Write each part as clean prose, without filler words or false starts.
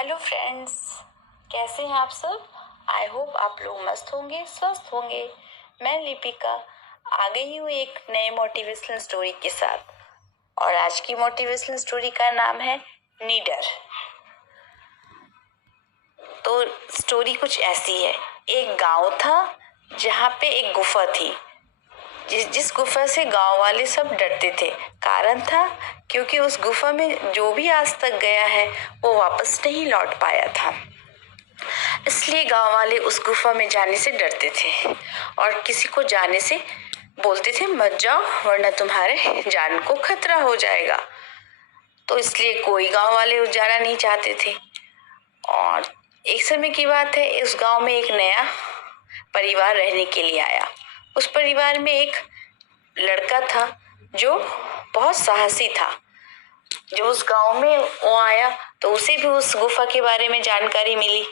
Hello friends, कैसे हैं आप सब। आई होप आप लोग मस्त होंगे, स्वस्थ होंगे। मैं लिपिका आ गई हूँ एक नए मोटिवेशनल स्टोरी के साथ। और आज की मोटिवेशनल स्टोरी का नाम है नीडर। तो स्टोरी कुछ ऐसी है। एक गांव था जहाँ पे एक गुफा थी। जिस गुफा से गांव वाले सब डरते थे। कारण था क्योंकि उस गुफा में जो भी आज तक गया है वो वापस नहीं लौट पाया था। इसलिए गांव वाले उस गुफा में जाने से डरते थे और किसी को जाने से बोलते थे मत जाओ वरना तुम्हारे जान को खतरा हो जाएगा। तो इसलिए कोई गांव वाले उस जाना नहीं चाहते थे। और एक समय की बात है, इस गांव में एक नया परिवार रहने के लिए आया। उस परिवार में एक लड़का था जो बहुत साहसी था। जब उस गांव में वो आया तो उसे भी उस गुफा के बारे में जानकारी मिली,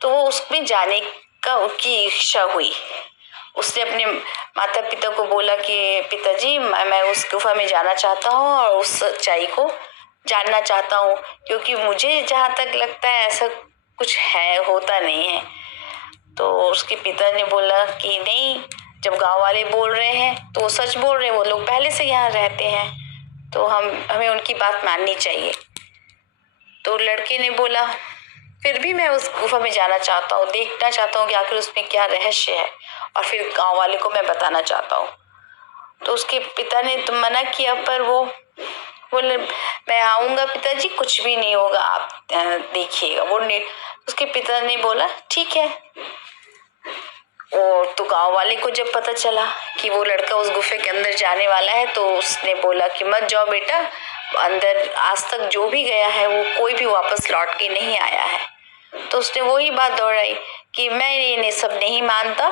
तो वो उसमें जाने का उसकी इच्छा हुई। उसने अपने माता पिता को बोला कि पिताजी मैं उस गुफा में जाना चाहता हूँ और उस सच्चाई को जानना चाहता हूँ, क्योंकि मुझे जहाँ तक लगता है ऐसा कुछ है होता नहीं है। तो उसके पिता ने बोला कि नहीं, जब गांव वाले बोल रहे हैं तो वो सच बोल रहे हैं, वो लोग पहले से यहाँ रहते हैं, तो हमें उनकी बात माननी चाहिए। तो लड़के ने बोला फिर भी मैं उस गुफा में जाना चाहता हूँ, देखना चाहता हूँ कि आखिर उसमें क्या रहस्य है और फिर गांव वाले को मैं बताना चाहता हूँ। तो उसके पिता ने तो मना किया, पर वो बोले मैं आऊंगा पिताजी, कुछ भी नहीं होगा, आप देखिएगा। उसके पिता ने बोला ठीक है। और तो गांव वाले को जब पता चला कि वो लड़का उस गुफे के अंदर जाने वाला है तो उसने बोला कि मत जाओ बेटा, अंदर आज तक जो भी गया है वो कोई भी वापस लौट के नहीं आया है। तो उसने वही बात दोहराई कि मैं ये सब नहीं मानता,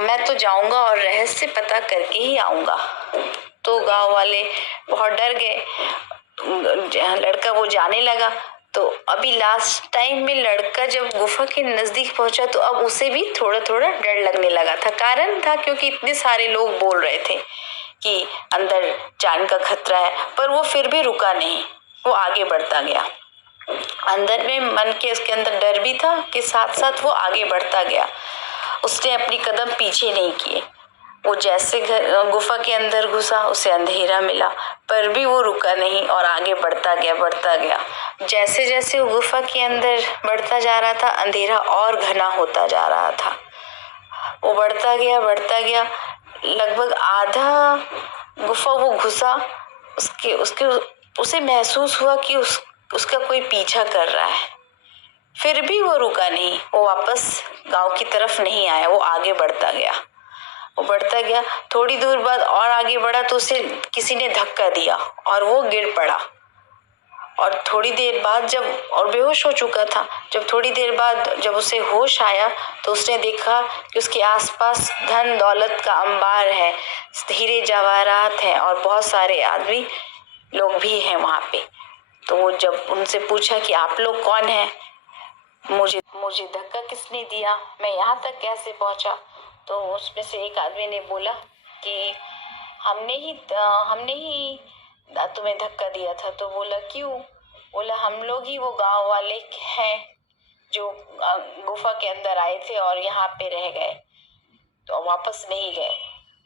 मैं तो जाऊंगा और रहस्य पता करके ही आऊंगा। तो गांव वाले बहुत डर गए। लड़का वो जाने लगा। तो अभी लास्ट टाइम में लड़का जब गुफा के नजदीक पहुंचा तो अब उसे भी थोड़ा थोड़ा डर लगने लगा था। कारण था क्योंकि इतने सारे लोग बोल रहे थे कि अंदर जान का खतरा है, पर वो फिर भी रुका नहीं, वो आगे बढ़ता गया। अंदर में मन के उसके अंदर डर भी था कि साथ साथ वो आगे बढ़ता गया। उसने अपनी कदम पीछे नहीं किए। वो जैसे गुफा के अंदर घुसा उसे अंधेरा मिला, पर भी वो रुका नहीं और आगे बढ़ता गया। जैसे जैसे वो गुफा के अंदर बढ़ता जा रहा था अंधेरा और घना होता जा रहा था। वो बढ़ता गया, लगभग आधा गुफा वो घुसा। उसके उसके उसे महसूस हुआ कि उसका कोई पीछा कर रहा है। फिर भी वो रुका नहीं, वो वापस गांव की तरफ नहीं आया, वो आगे बढ़ता गया। वो बढ़ता गया, थोड़ी दूर बाद और आगे बढ़ा तो उसे किसी ने धक्का दिया और वो गिर पड़ा। और थोड़ी देर बाद जब और बेहोश हो चुका था, जब थोड़ी देर बाद जब उसे होश आया तो उसने देखा कि उसके आसपास धन दौलत का अंबार है, हीरे जवाहरात हैं और बहुत सारे आदमी लोग भी हैं वहां पे। तो वो जब उनसे पूछा कि आप लोग कौन हैं, मुझे मुझे धक्का किसने दिया, मैं यहाँ तक कैसे पहुंचा। तो उसमें से एक आदमी ने बोला कि हमने ही तुम्हें धक्का दिया था। तो बोला क्यों। बोला हम लोग ही वो गांव वाले हैं जो गुफा के अंदर आए थे और यहाँ पे रह गए, तो वापस नहीं गए।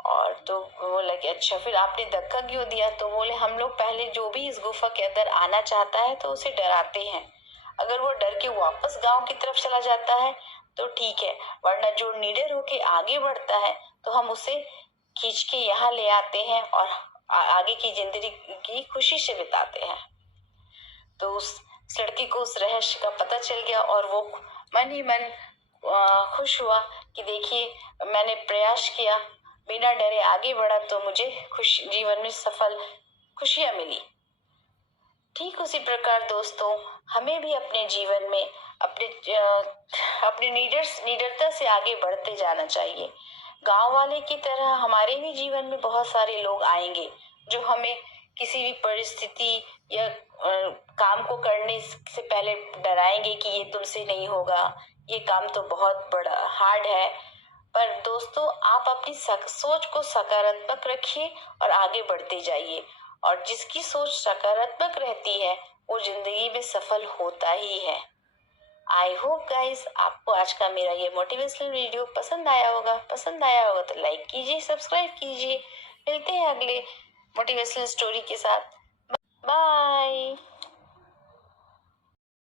और तो बोला कि अच्छा फिर आपने धक्का क्यों दिया। तो बोले हम लोग पहले जो भी इस गुफा के अंदर आना चाहता है तो उसे डराते हैं, अगर वो डर के वापस गांव की तरफ चला जाता है तो ठीक है, वरना जो निडर होके आगे बढ़ता है तो हम उसे खींच के यहाँ ले आते हैं और आगे की जिंदगी की खुशी से बिताते हैं। तो उस लड़की को उस रहस्य का पता चल गया और वो मन ही मन खुश हुआ कि देखिए मैंने प्रयास किया, बिना डरे आगे बढ़ा तो मुझे जीवन में सफल खुशियां मिली। ठीक उसी प्रकार दोस्तों, हमें भी अपने जीवन में अपने निडरता से आगे बढ़ते जाना चाहिए। गांव वाले की तरह हमारे भी जीवन में बहुत सारे लोग आएंगे जो हमें किसी भी परिस्थिति या काम को करने से पहले डराएंगे कि ये तुमसे नहीं होगा, ये काम तो बहुत बड़ा हार्ड है। पर दोस्तों आप अपनी सोच को सकारात्मक रखिए और आगे बढ़ते जाइए। और जिसकी सोच सकारात्मक रहती है वो जिंदगी में सफल होता ही है। आई होप गाइस आपको आज का मेरा ये मोटिवेशनल वीडियो पसंद आया होगा। पसंद आया होगा तो लाइक कीजिए, सब्सक्राइब कीजिए। मिलते हैं अगले मोटिवेशनल स्टोरी के साथ। बाय।